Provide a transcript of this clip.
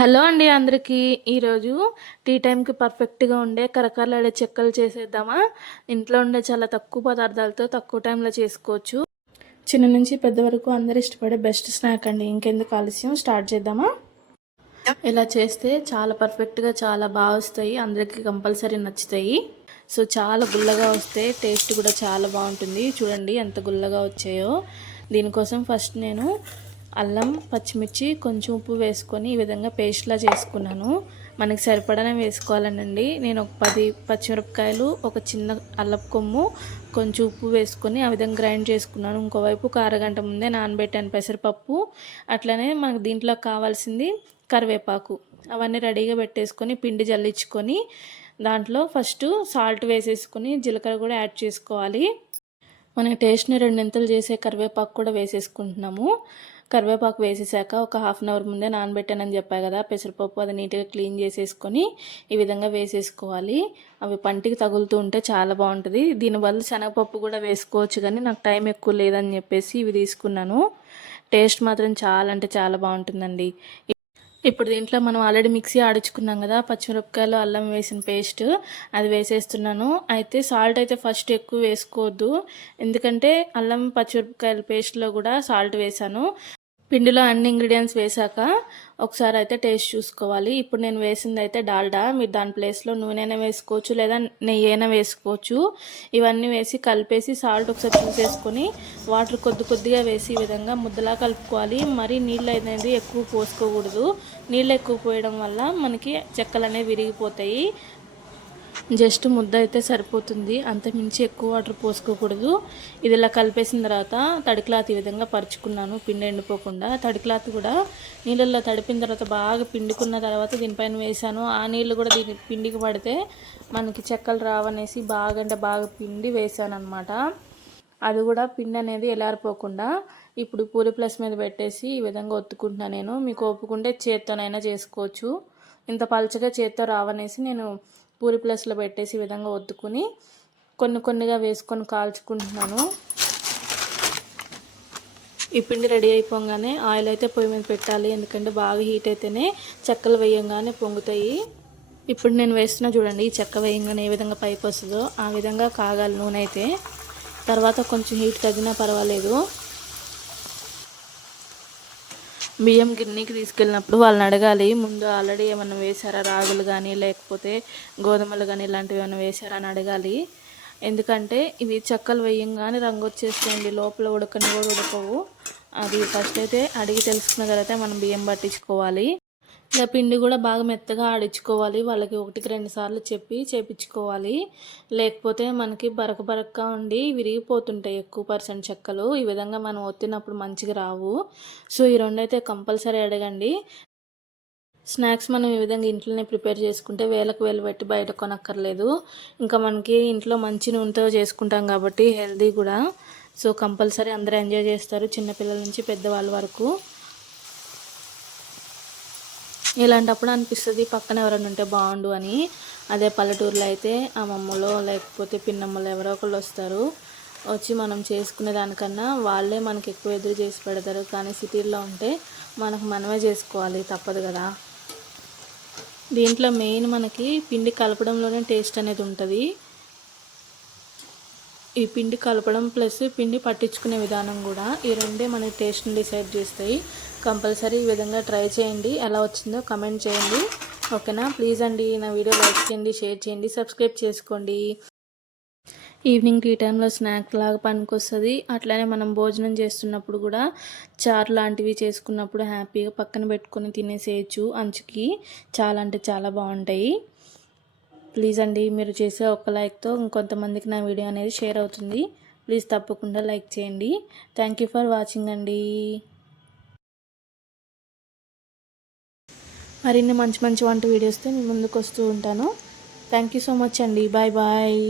Hello అండి అందరికీ. ఈరోజు టీ టైంకి పర్ఫెక్ట్‌గా ఉండే కరకరలాడే చెక్కలు చేసేద్దామా? ఇంట్లో ఉండే చాలా తక్కువ పదార్థాలతో తక్కువ టైంలో చేసుకోవచ్చు. చిన్న నుంచి పెద్ద వరకు అందరూ ఇష్టపడే బెస్ట్ స్నాక్ అండి. ఇంకెందుకు ఆలస్యం, స్టార్ట్ చేద్దామా? ఇలా చేస్తే చాలా పర్ఫెక్ట్‌గా చాలా బాగా వస్తాయి. అందరికీ కంపల్సరీ నచ్చుతాయి. సో చాలా గుల్లగా వస్తే టేస్ట్ కూడా చాలా బాగుంటుంది. చూడండి ఎంత గుల్లగా వచ్చాయో. దీనికోసం ఫస్ట్ నేను అల్లం, పచ్చిమిర్చి, కొంచెం ఉప్పు వేసుకొని ఈ విధంగా పేస్ట్లా చేసుకున్నాను. మనకి సరిపడానే వేసుకోవాలనండి. నేను ఒక 10 పచ్చిమిరపకాయలు, ఒక చిన్న అల్లపు కొమ్ము, కొంచెం ఉప్పు వేసుకొని ఆ విధంగా గ్రైండ్ చేసుకున్నాను. ఇంకోవైపు ఒక అరగంట ముందే నానబెట్టాను పెసరపప్పు. అట్లనే మనకు దీంట్లో కావాల్సింది కరివేపాకు. అవన్నీ రెడీగా పెట్టేసుకొని పిండి జల్లించుకొని దాంట్లో ఫస్ట్ సాల్ట్ వేసేసుకొని జీలకర్ర కూడా యాడ్ చేసుకోవాలి. మన టేస్ట్ని రెండింతలు చేసే కరివేపాకు కూడా వేసేసుకుంటున్నాము. కరివేపాకు వేసేసాక ఒక హాఫ్ అన్ అవర్ ముందే నానబెట్టానని చెప్పాను కదా పెసరపప్పు, అది నీట్గా క్లీన్ చేసేసుకొని ఈ విధంగా వేసేసుకోవాలి. అవి పంటికి తగులుతూ ఉంటే చాలా బాగుంటుంది. దీనివల్ల శనగపప్పు కూడా వేసుకోవచ్చు, కానీ నాకు టైం ఎక్కువ లేదని చెప్పేసి ఇవి తీసుకున్నాను. టేస్ట్ మాత్రం చాలా అంటే చాలా బాగుంటుందండి. ఇప్పుడు దీంట్లో మనం ఆల్రెడీ మిక్సీ ఆడించుకున్నాం కదా పచ్చిమిరపకాయలు, అల్లం వేసిన పేస్ట్, అది వేసేస్తున్నాను. అయితే సాల్ట్ అయితే ఫస్ట్ ఎక్కువ వేసుకోవద్దు, ఎందుకంటే అల్లం పచ్చిమిరపకాయల పేస్ట్లో కూడా సాల్ట్ వేసాను. పిండిలో అన్ని ఇంగ్రీడియంట్స్ వేసాక ఒకసారి అయితే టేస్ట్ చూసుకోవాలి. ఇప్పుడు నేను వేసింది అయితే డాల్డా. మీరు దాని ప్లేస్లో నూనె వేసుకోవచ్చు, లేదా నెయ్యి అయినా వేసుకోవచ్చు. ఇవన్నీ వేసి కలిపేసి సాల్ట్ ఒకసారి చూసేసుకొని వాటర్ కొద్దిగా వేసి ఈ విధంగా ముద్దలా కలుపుకోవాలి. మరి నీళ్ళు అనేది ఎక్కువ పోసుకోకూడదు. నీళ్ళు ఎక్కువ పోయడం వల్ల మనకి చెక్కలు అనేవి విరిగిపోతాయి. జస్ట్ ముద్ద అయితే సరిపోతుంది, అంతకుమించి ఎక్కువ వాటర్ పోసుకోకూడదు. ఇది ఇలా కలిపేసిన తర్వాత తడి క్లాత్ ఈ విధంగా పరుచుకున్నాను, పిండి ఎండిపోకుండా. తడి క్లాత్ కూడా నీళ్ళల్లో తడిపిన తర్వాత బాగా పిండుకున్న తర్వాత దీనిపైన వేసాను. ఆ నీళ్ళు కూడా దీని పిండికి పడితే మనకి చెక్కలు రావనేసి బాగా పిండి వేసాను అనమాట. అది కూడా పిండి అనేది ఎలారిపోకుండా ఇప్పుడు పూరి ప్లస్ మీద పెట్టేసి ఈ విధంగా ఒత్తుకుంటున్నాను నేను. మీకు ఒప్పుకుంటే చేత్తోనైనా చేసుకోవచ్చు. ఇంత పలుచగా చేత్తో రావనేసి నేను పూరి ప్లస్లో పెట్టేసి ఈ విధంగా ఒత్తుకుని కొన్నిగా వేసుకొని కాల్చుకుంటున్నాను. ఈ పిండి రెడీ అయిపోగానే ఆయిల్ అయితే పొయ్యి మీద పెట్టాలి, ఎందుకంటే బాగా హీట్ అయితేనే చెక్కలు వేయంగానే పొంగుతాయి. ఇప్పుడు నేను వేస్తున్నా చూడండి, ఈ చెక్క వేయంగానే ఏ విధంగా పైకి వస్తుందో ఆ విధంగా కాగాలి నూనె అయితే. తర్వాత కొంచెం హీట్ తగ్గినా పర్వాలేదు. బియ్యం గిన్నెకి తీసుకెళ్ళినప్పుడు వాళ్ళని అడగాలి ముందు ఆల్రెడీ ఏమైనా వేసారా, రాగులు కానీ లేకపోతే గోధుమలు కానీ ఇలాంటివి ఏమైనా వేసారా అని అడగాలి. ఎందుకంటే ఇవి చెక్కలు వేయంగానే రంగు వచ్చేస్తాయండి, లోపల ఉడకని కూడా ఉడకవు. అది ఫస్ట్ అయితే అడిగి తెలుసుకున్న తర్వాత మనం బియ్యం పట్టించుకోవాలి. ఇక పిండి కూడా బాగా మెత్తగా ఆడించుకోవాలి. వాళ్ళకి 1-2 సార్లు చెప్పి చేపించుకోవాలి. లేకపోతే మనకి బరకగా ఉండి విరిగిపోతుంటాయి ఎక్కువ పర్సెంట్ చెక్కలు. ఈ విధంగా మనం ఒత్తినప్పుడు మంచిగా రావు. సో ఈ రెండు అయితే కంపల్సరీ అడగండి. స్నాక్స్ మనం ఈ విధంగా ఇంట్లోనే ప్రిపేర్ చేసుకుంటే వేలకు వేలు పెట్టి బయట కొనక్కర్లేదు. ఇంకా మనకి ఇంట్లో మంచి నూనెతో చేసుకుంటాం కాబట్టి హెల్దీ కూడా. సో కంపల్సరీ అందరూ ఎంజాయ్ చేస్తారు, చిన్నపిల్లల నుంచి పెద్దవాళ్ళ వరకు. ఇలాంటప్పుడు అనిపిస్తుంది పక్కన ఎవరైనా ఉంటే బాగుండు అని. అదే పల్లెటూరులో అయితే అమ్మమ్మలో లేకపోతే పిన్నమ్మలో ఎవరో ఒకళ్ళు వస్తారు, వచ్చి మనం చేసుకునే దానికన్నా వాళ్ళే మనకి ఎక్కువ ఎదురు చేసి పెడతారు. కానీ సిటీల్లో ఉంటే మనమే చేసుకోవాలి, తప్పదు కదా. దీంట్లో మెయిన్ మనకి పిండి కలపడంలోనే టేస్ట్ అనేది ఉంటుంది. ఈ పిండి కలపడం ప్లస్ పిండి పట్టించుకునే విధానం కూడా, ఈ రెండే మన టేస్ట్ని డిసైడ్ చేస్తాయి. కంపల్సరీ ఈ విధంగా ట్రై చేయండి, ఎలా వచ్చిందో కమెంట్ చేయండి, ఓకేనా. ప్లీజ్ అండి నా వీడియో లైక్ చేయండి, షేర్ చేయండి, సబ్స్క్రైబ్ చేసుకోండి. ఈవినింగ్ టీ టైంలో స్నాక్ లాగా పనికొస్తుంది. అట్లానే మనం భోజనం చేస్తున్నప్పుడు కూడా చారు లాంటివి చేసుకున్నప్పుడు హ్యాపీగా పక్కన పెట్టుకొని తినేసేయచ్చు అంచుకి. చాలా అంటే చాలా బాగుంటాయి. ప్లీజ్ అండి మీరు చేసే ఒక లైక్తో ఇంకొంతమందికి నా వీడియో అనేది షేర్ అవుతుంది. ప్లీజ్ తప్పకుండా లైక్ చేయండి. థ్యాంక్ యూ ఫర్ వాచింగ్ అండి. మరిన్ని మంచి వంట వీడియోస్తో మీ ముందుకు వస్తూ ఉంటాను. థ్యాంక్ యూ సో మచ్ అండి. Bye bye.